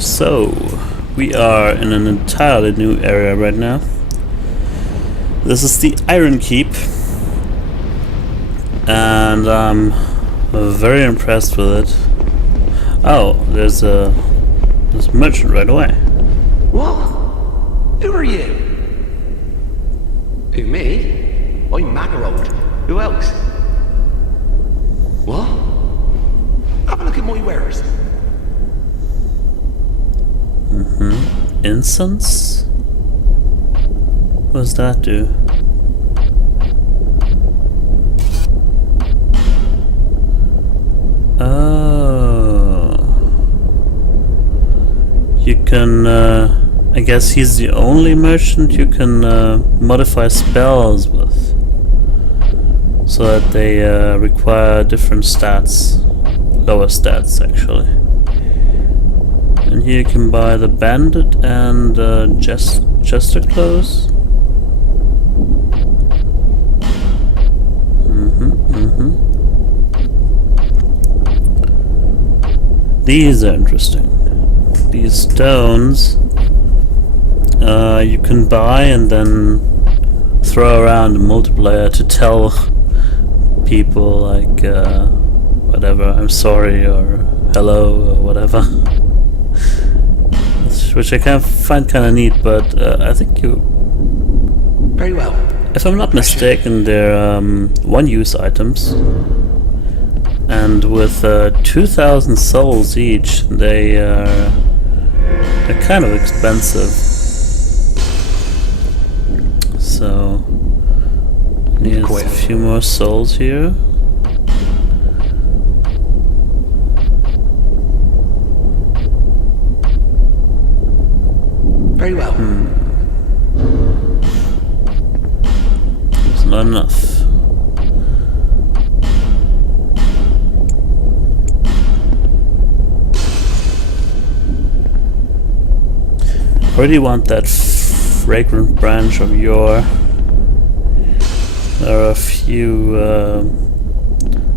So, we are in an entirely new area right now. This is the Iron Keep, and I'm very impressed with it. Oh, there's a merchant right away. What? Who are you? Who, me? I'm Magarod. Who else? What? Have a look at my wares. Incense? What does that do? Oh. You can, I guess he's the only merchant you can modify spells with. So that they require different stats. Lower stats, actually. And here you can buy the bandit and jester clothes. These are interesting. These stones you can buy and then throw around a multiplier to tell people like whatever, I'm sorry or hello or whatever. Which I find kind of neat, but I think you... Very well. If I'm not mistaken, they're one-use items. And with 2,000 souls each, they're kind of expensive. So, need a few more souls here. Very well. It's not enough. I really want that fragrant branch of yore. There are a few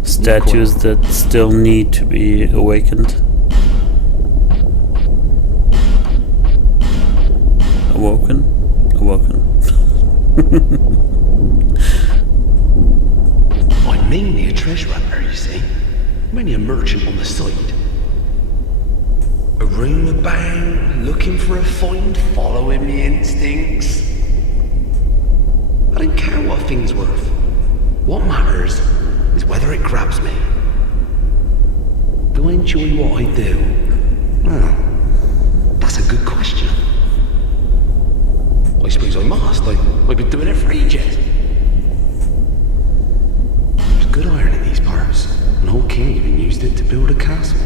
statues that still need to be awakened. Awoken? I'm mainly a treasure hunter, you see. I'm only a merchant on the side. Around the bang, looking for a find, following me instincts. I don't care what a thing's worth. What matters is whether it grabs me. Do I enjoy what I do? Well, that's a good question. I suppose I must. I've been doing it for ages. There's good iron in these parts. An old king even used it to build a castle.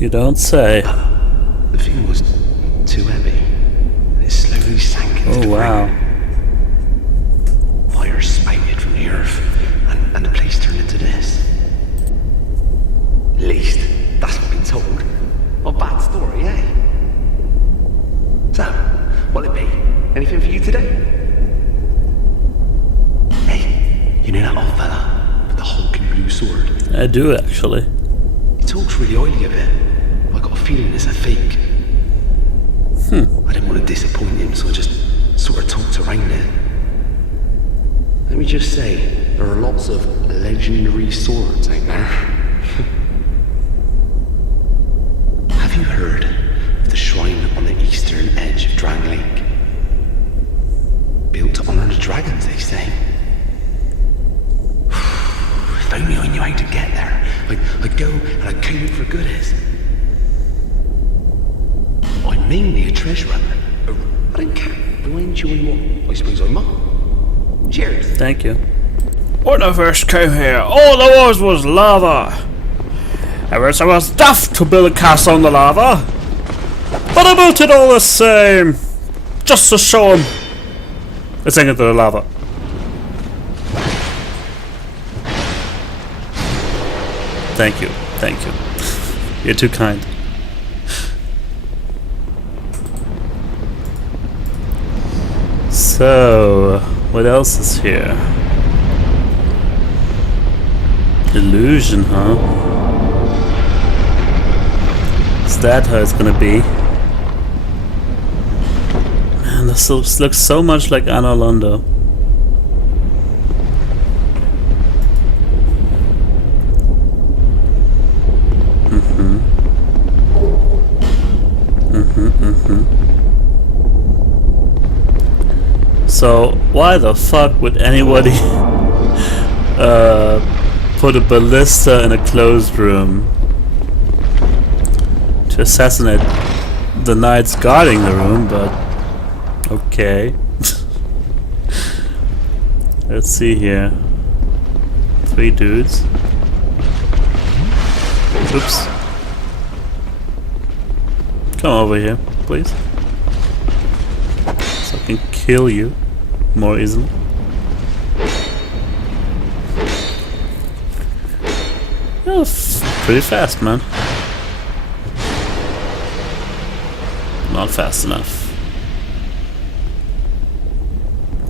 You don't say. The thing was too heavy. It slowly sank into the ground. Fire spouted from the earth, and the place turned into this. At least, that's what I've been told. A bad story, eh? So, what'll it be? Anything for you today? Hey, you know that old fella with the hulking blue sword? I do, actually. He talks really highly of it. I got a feeling it's a fake. I didn't want to disappoint him, so I just sort of talked around it. Let me just say, there are lots of legendary swords out there. Have you heard of the shrine on the eastern edge of Drang Lake? Built to honor the dragons, they say. If only I knew how to get there. I'd go and I'd comb it for goodies. I'm mainly a treasure hunter. I don't care. Do I enjoy what I suppose I must? Cheers. Thank you. When I first came here, all there was lava. I was daft to build a castle on the lava. But I built it all the same. Just to show him. Let's sink into the lava. Thank you. You're too kind. So, what else is here? Illusion, huh? that how it's gonna be? Man, this looks so much like Anno Londo. So why the fuck would anybody put a ballista in a closed room to assassinate the knights guarding the room? But okay. Let's see here. 3 dudes. Oops. Come over here, please. So I can kill you more easily. Oh, pretty fast, man. Not fast enough.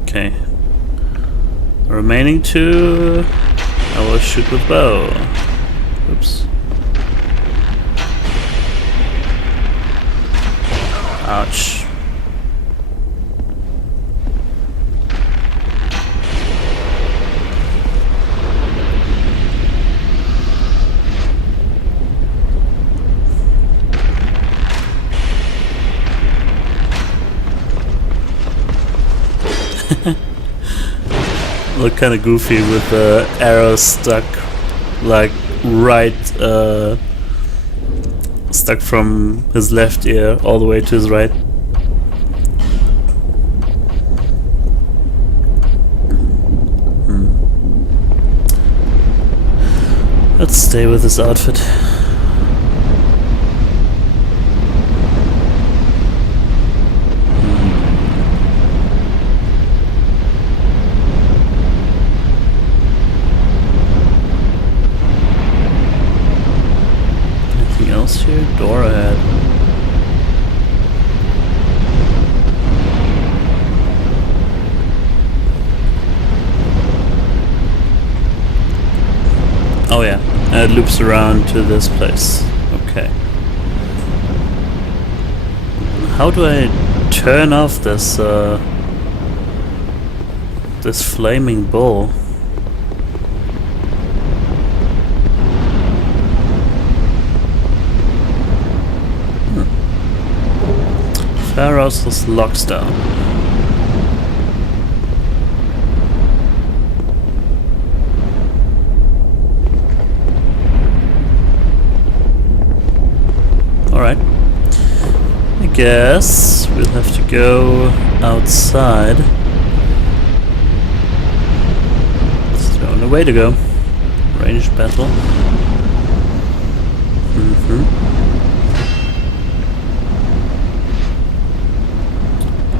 Okay. The remaining 2 I will shoot with bow. Oops. Ouch. Look kind of goofy with the arrow stuck like right stuck from his left ear all the way to his right. Let's stay with this outfit. Here, door ahead. Oh yeah, and it loops around to this place. Okay. How do I turn off this this flaming bull? Pharaoh's locks down. Alright. I guess we'll have to go outside. It's the only way to go. Ranged battle.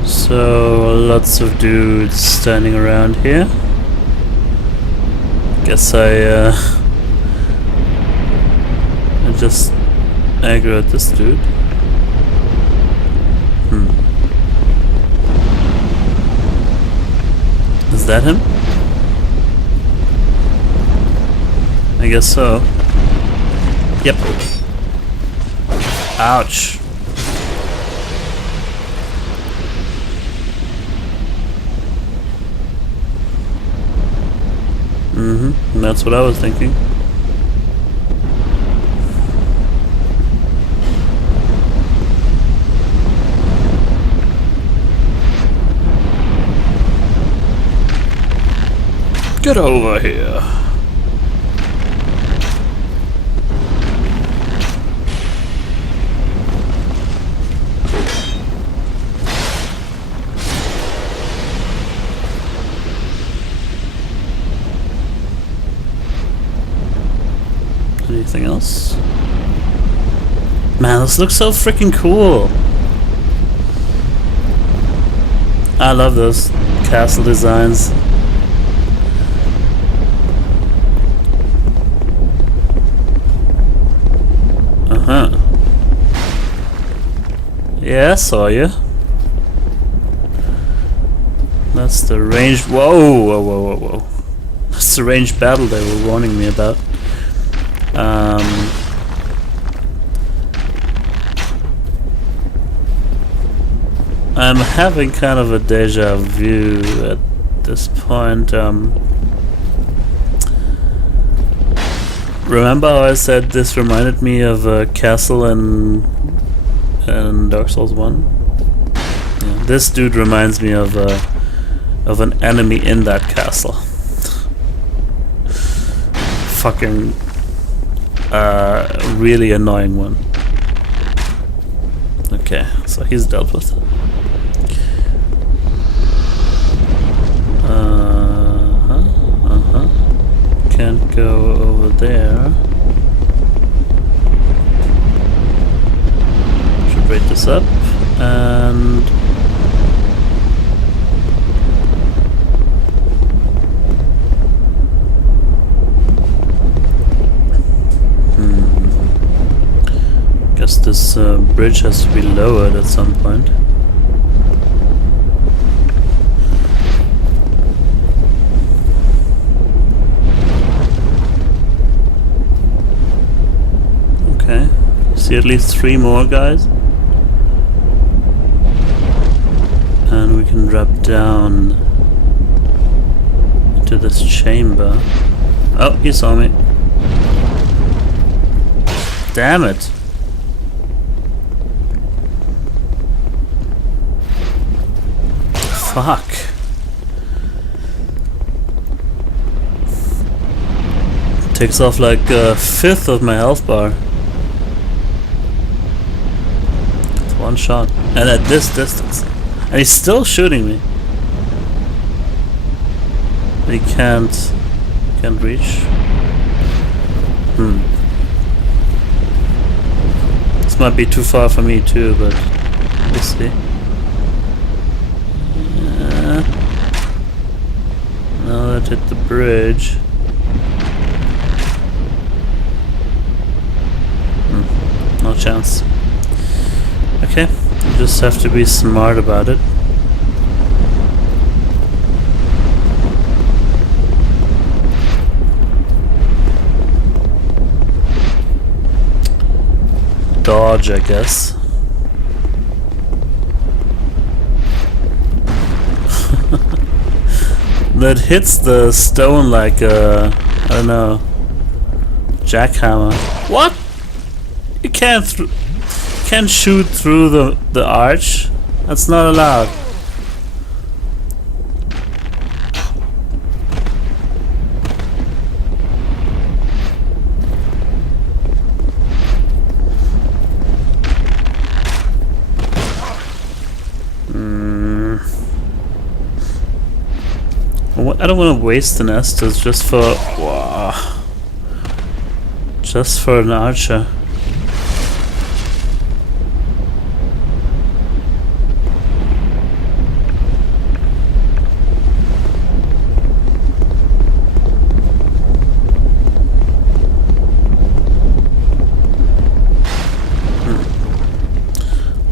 So, lots of dudes standing around here. Guess I just aggroed this dude. Is that him? I guess so. Yep. Ouch. That's what I was thinking. Get over here. Anything else? Man, this looks so freaking cool. I love those castle designs. Yeah, I saw you. That's the ranged. Whoa. That's the ranged battle they were warning me about. I'm having kind of a deja vu at this point. Remember how I said this reminded me of a castle in Dark Souls 1? Yeah, this dude reminds me of an enemy in that castle. Fucking really annoying one. Okay, so he's dealt with. Can't go over there. Should break this up and guess this bridge has to be lowered at some point. Okay, see at least 3 more guys. And we can drop down into this chamber. Oh, he saw me. Damn it. Fuck. Takes off like a fifth of my health bar. It's one shot. And at this distance. And he's still shooting me. He can't reach. This might be too far for me too, but we'll see. Now that hit the bridge. No chance. Okay, you just have to be smart about it. Dodge, I guess. That hits the stone like a, I don't know, jackhammer. What? You can't shoot through the arch. That's not allowed. I don't want to waste an Estus just for an archer.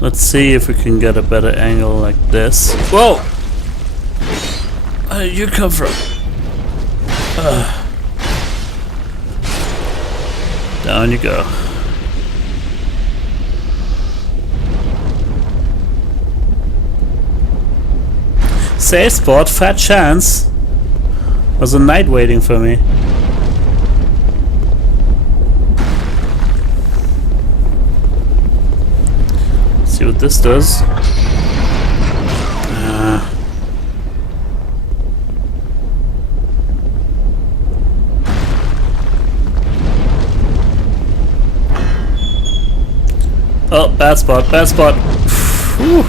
Let's see if we can get a better angle like this. Whoa! Where did you come from? Down you go. Safe spot, fat chance. There's a knight waiting for me. See what this does. Oh, bad spot, bad spot. Whew.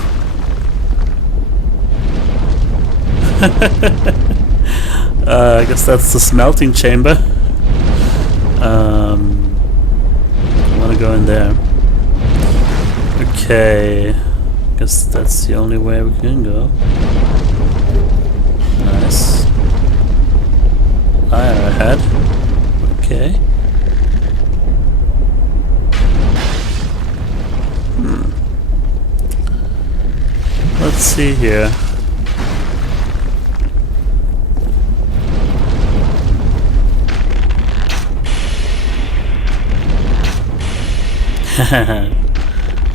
I guess that's the smelting chamber. I want to go in there. Okay. Guess that's the only way we can go. Nice. Fire ahead. Okay. Let's see here.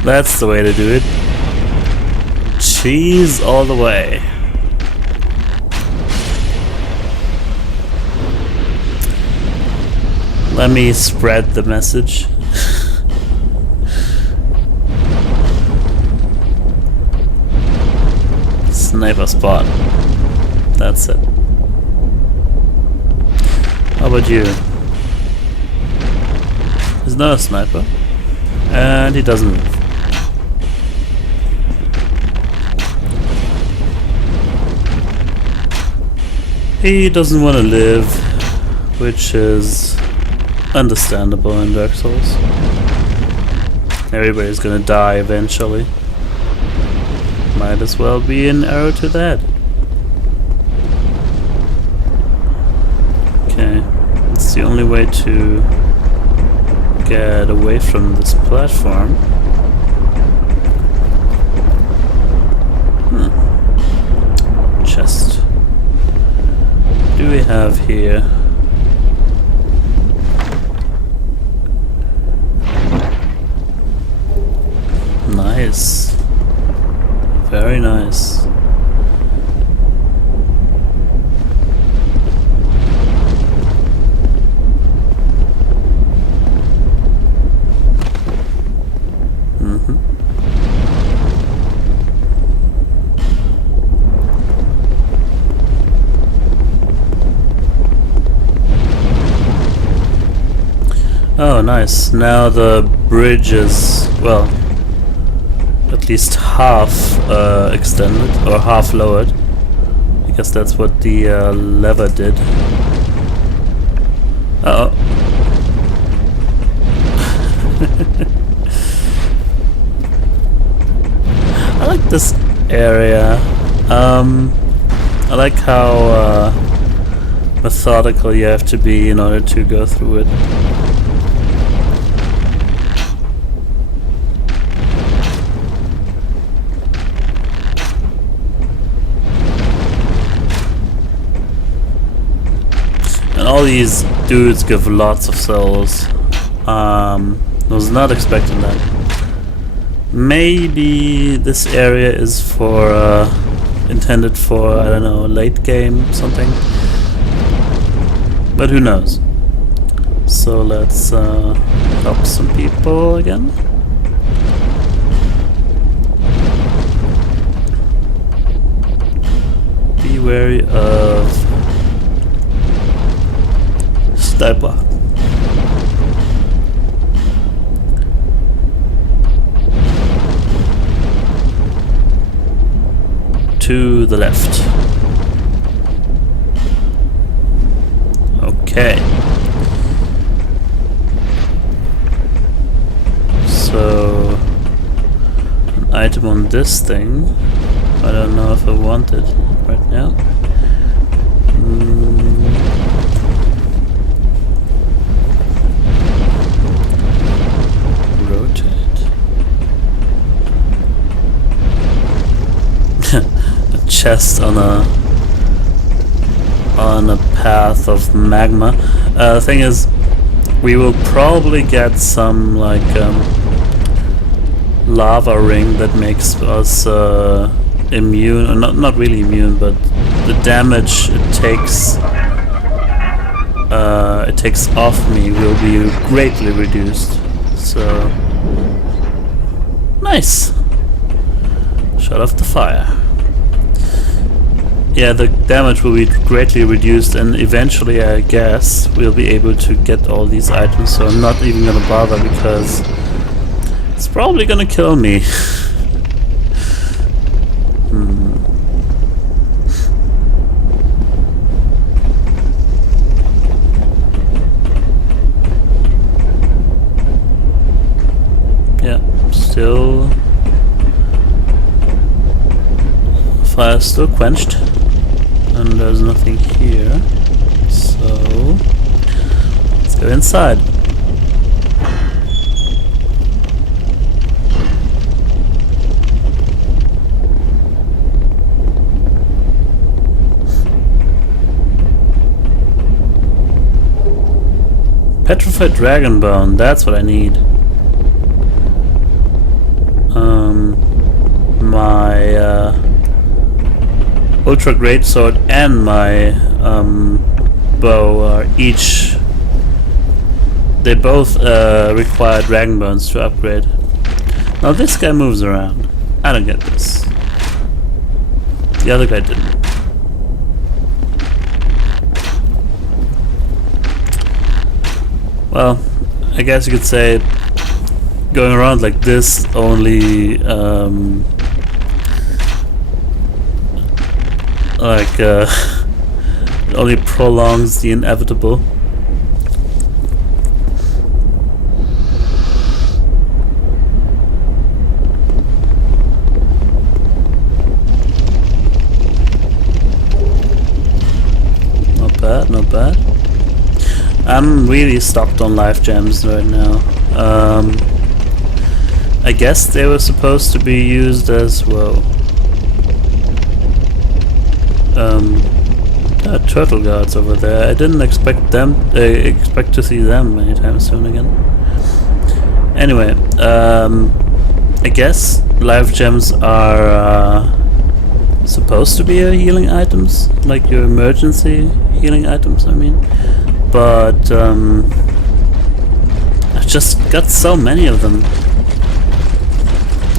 That's the way to do it. cheese all the way. Let me spread the message. Sniper spot. That's it. How about you? He's not a sniper. And he doesn't move. He doesn't want to live, which is understandable in Dark Souls. Everybody's gonna die eventually. Might as well be an arrow to the head. Okay, it's the only way to get away from this platform. Chest. What do we have here? Nice. Very nice. Oh, nice. Now the bridge is, well, at least half extended, or half lowered. I guess that's what the lever did. Uh-oh. I like this area. I like how methodical you have to be in order to go through it. All these dudes give lots of souls. Was not expecting that. Maybe this area is for intended for, I don't know, late game something. But who knows? So let's help some people again. Be wary of sniper. To the left. Okay. So an item on this thing. I don't know if I want it right now. Chest on a path of magma. The thing is, we will probably get some like lava ring that makes us immune, or not really immune, but the damage it takes off me will be greatly reduced. So nice. Shut off the fire. Yeah, the damage will be greatly reduced, and eventually I guess we'll be able to get all these items, so I'm not even gonna bother because it's probably gonna kill me. Yeah, fire's still quenched. And there's nothing here, so let's go inside. Petrified dragon bone, that's what I need. My Ultra Greatsword and my bow are each... They both require Dragon Bones to upgrade. Now this guy moves around. I don't get this. The other guy didn't. Well, I guess you could say going around like this only it only prolongs the inevitable. Not bad. I'm really stocked on life gems right now. I guess they were supposed to be used as well. Turtle guards over there. I didn't expect them. Expect to see them anytime soon again. Anyway, I guess life gems are supposed to be your healing items, like your emergency healing items. I mean, but I've just got so many of them.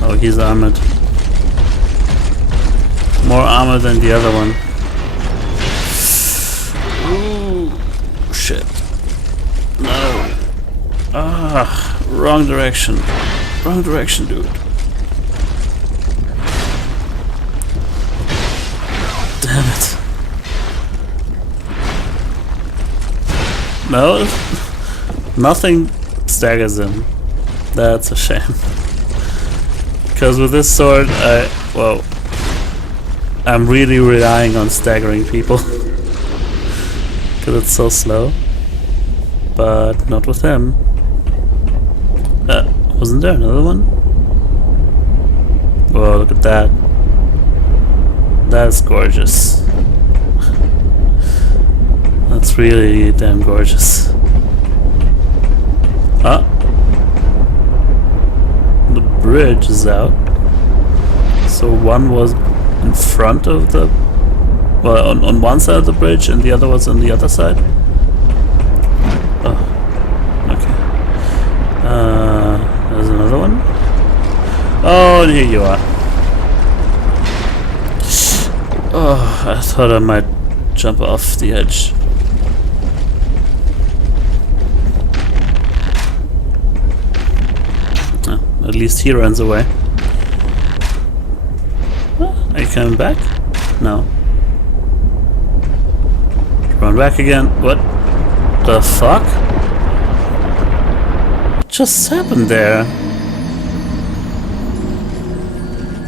Oh, he's armored. More armor than the other one. Ooh, shit. No. Ah, wrong direction. Wrong direction, dude. Damn it. No, nothing staggers him. That's a shame. Because with this sword, I'm really relying on staggering people. Because it's so slow. But not with him. Wasn't there another one? Whoa, look at that. That's gorgeous. That's really damn gorgeous. Ah. The bridge is out. So one was in front of the... Well, on one side of the bridge and the other was on the other side. Oh. Okay. There's another one. Oh, and here you are. Oh, I thought I might jump off the edge. Oh, at least he runs away. Oh, are you coming back? No. Run back again. What the fuck? What just happened there?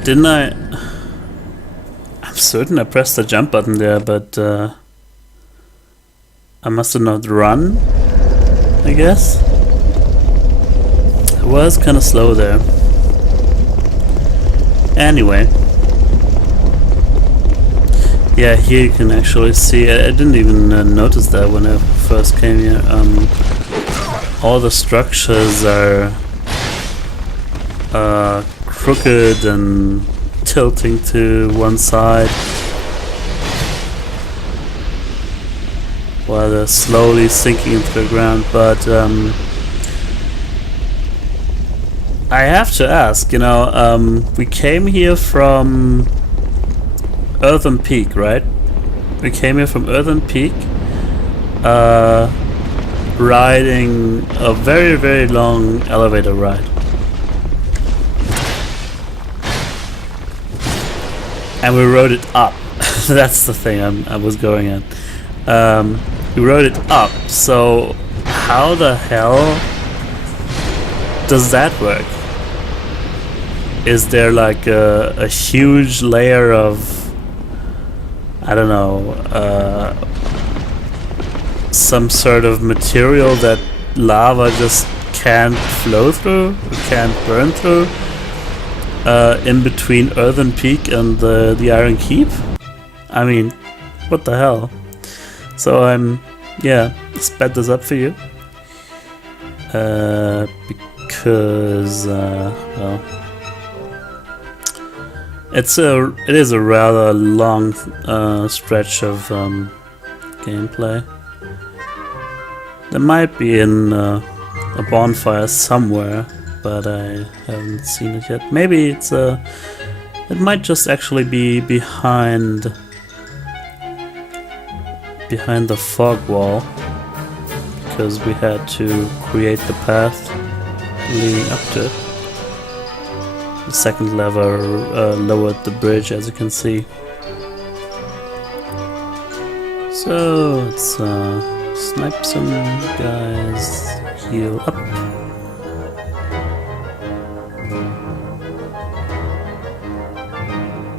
Didn't I... I'm certain I pressed the jump button there, but I must have not run, I guess. It was kind of slow there. Anyway. Yeah, here you can actually see, I didn't even notice that when I first came here. All the structures are crooked and tilting to one side while they're slowly sinking into the ground. But I have to ask, you know, we came here from Earthen Peak, right? We came here from Earthen Peak riding a very, very long elevator ride. And we rode it up. That's the thing I was going at. We rode it up, so how the hell does that work? Is there like a huge layer of, I don't know, some sort of material that lava just can't flow through, or can't burn through? In between Earthen Peak and the Iron Keep? I mean, what the hell? So yeah, sped this up for you. Because, well, It is a rather long stretch of gameplay. There might be a bonfire somewhere, but I haven't seen it yet. Maybe it might just actually be behind the fog wall, because we had to create the path leading up to it. The second lever lowered the bridge, as you can see. So let's snipe some guys, heal up.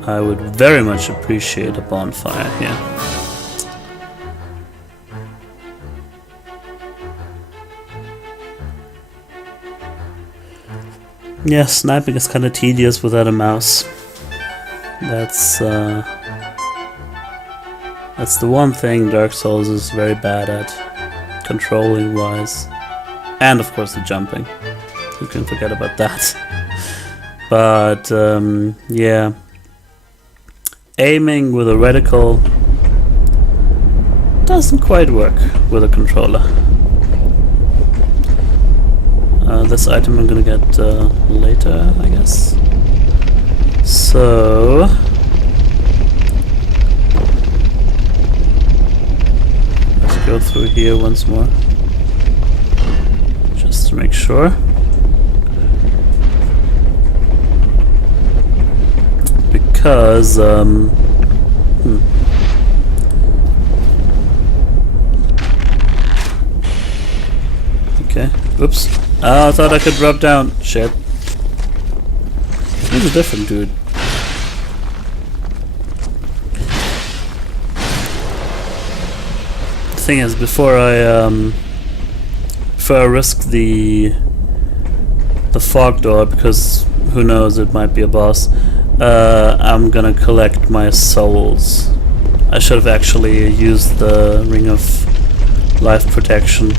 I would very much appreciate a bonfire here. Yeah, sniping is kind of tedious without a mouse. That's the one thing Dark Souls is very bad at, controlling wise. And of course the jumping. Who can forget about that? But yeah, aiming with a reticle doesn't quite work with a controller. This item I'm gonna get later, I guess. So let's go through here once more, just to make sure. Because okay, oops. Oh, I thought I could drop down. Shit. He's a different dude. The thing is, before I risk the fog door, because who knows, it might be a boss, I'm gonna collect my souls. I should have actually used the Ring of Life Protection.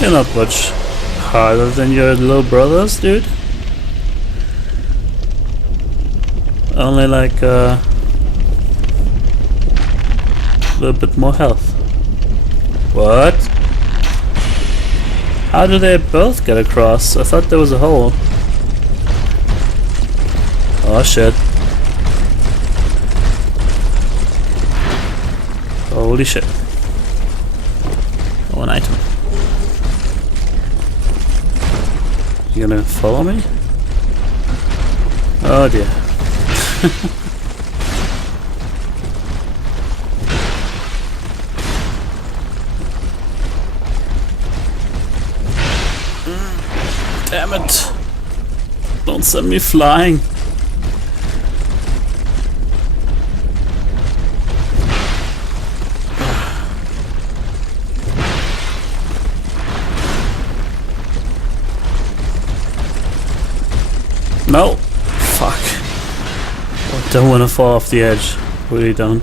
You're not much harder than your little brothers, dude. Only like a little bit more health. What? How do they both get across? I thought there was a hole. Oh shit. Holy shit. Oh, an item. You gonna follow me? Oh dear. Damn it. Don't send me flying. No! Fuck. I don't want to fall off the edge. Really don't.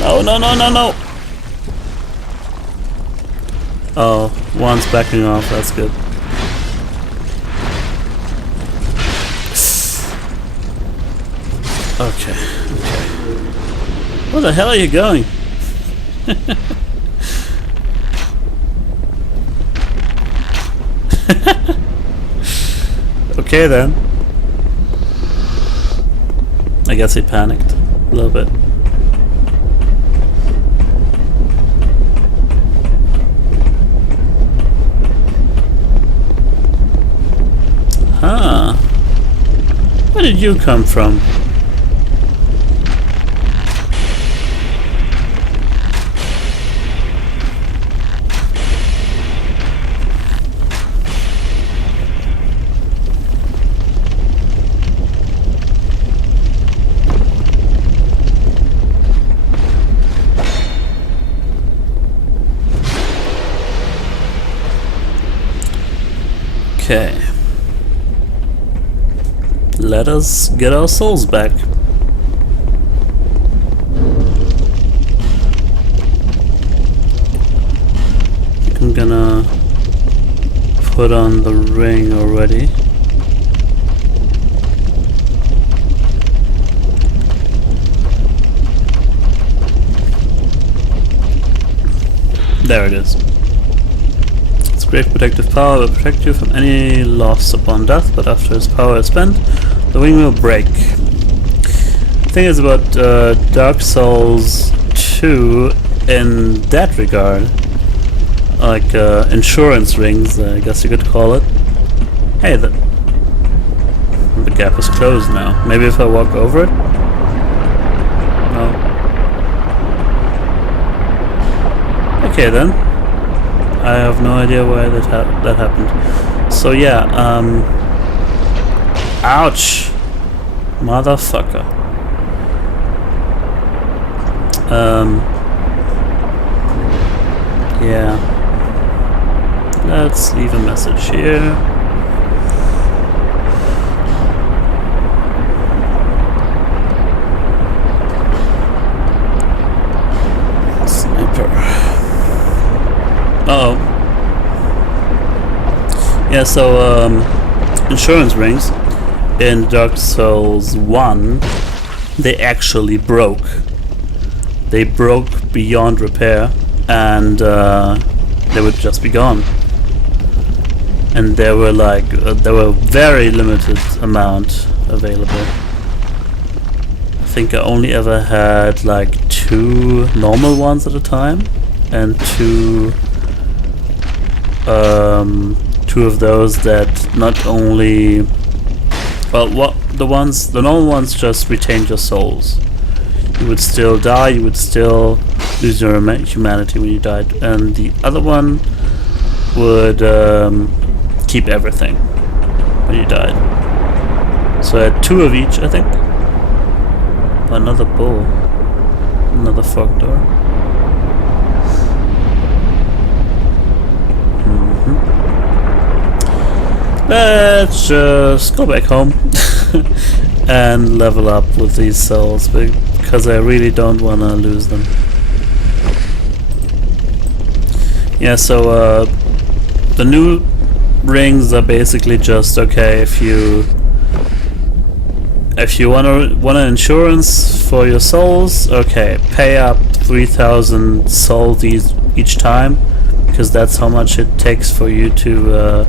No, no, no, no, no! Oh, one's backing off, that's good. Okay, okay. Where the hell are you going? Okay then. I guess he panicked a little bit. Huh. Where did you come from? Okay. Let us get our souls back. I'm gonna put on the ring already. There it is. Its great protective power will protect you from any loss upon death, but after its power is spent, the ring will break. The thing is about Dark Souls 2 in that regard, like insurance rings, I guess you could call it. Hey, the gap is closed now. Maybe if I walk over it? No. Okay then. I have no idea why that happened. So yeah, ouch! Motherfucker. Yeah. Let's leave a message here. Sniper. Uh-oh. Yeah, so, insurance rings in Dark Souls 1, they actually broke. They broke beyond repair, and they would just be gone. And there were like, there were very limited amount available. I think I only ever had like 2 normal ones at a time, and 2 of those that not only, well, the normal ones just retained your souls. You would still die, you would still lose your humanity when you died, and the other one would keep everything when you died. So I had 2 of each, I think. Another bull, another fog door. Let's just go back home and level up with these souls, because I really don't want to lose them. Yeah, so the new rings are basically just, okay, if you want an insurance for your souls, okay, pay up 3,000 souls each time, because that's how much it takes for you to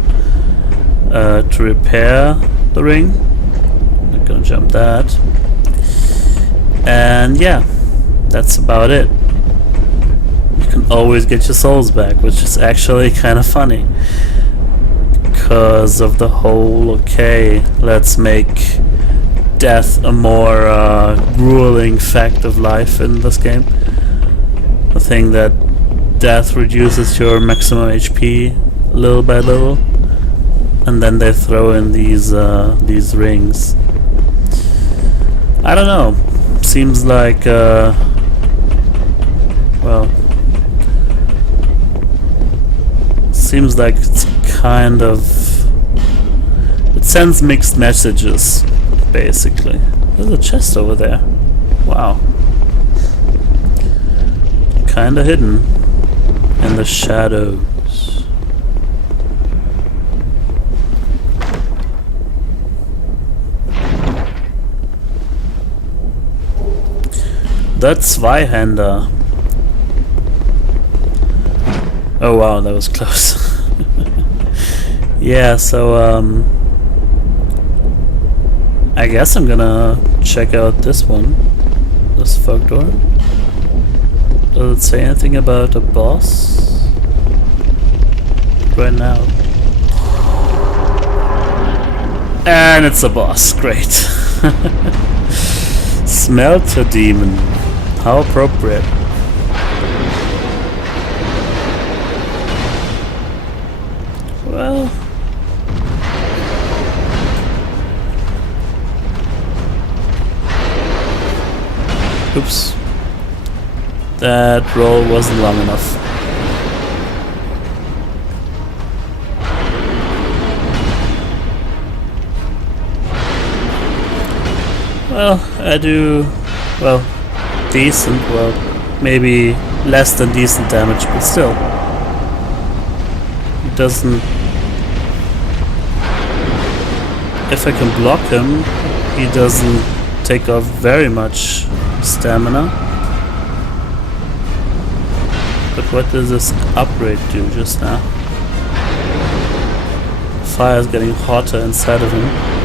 repair the ring. I'm not gonna jump that. And yeah, that's about it. You can always get your souls back, which is actually kind of funny, because of the whole, okay, let's make death a more grueling fact of life in this game. The thing that death reduces your maximum HP little by little, and then they throw in these rings. I don't know. Seems like well, seems like it's kind of, it sends mixed messages, basically. There's a chest over there. Wow. Kinda hidden in the shadows. The Zweihander. Oh wow, that was close. Yeah, so I guess I'm gonna check out this one. This fog door. Does it say anything about a boss? Right now. And it's a boss, great. Smelter Demon. How appropriate. Well, oops. That roll wasn't long enough. Well, I do, well, decent, well, maybe less than decent damage, but still. It doesn't... If I can block him, he doesn't take off very much stamina. But what does this upgrade do just now? Fire's getting hotter inside of him.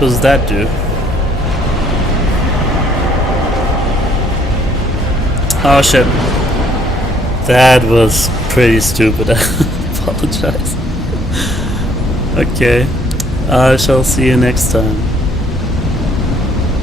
What does that do? Oh shit. That was pretty stupid. I apologize. Okay. I shall see you next time.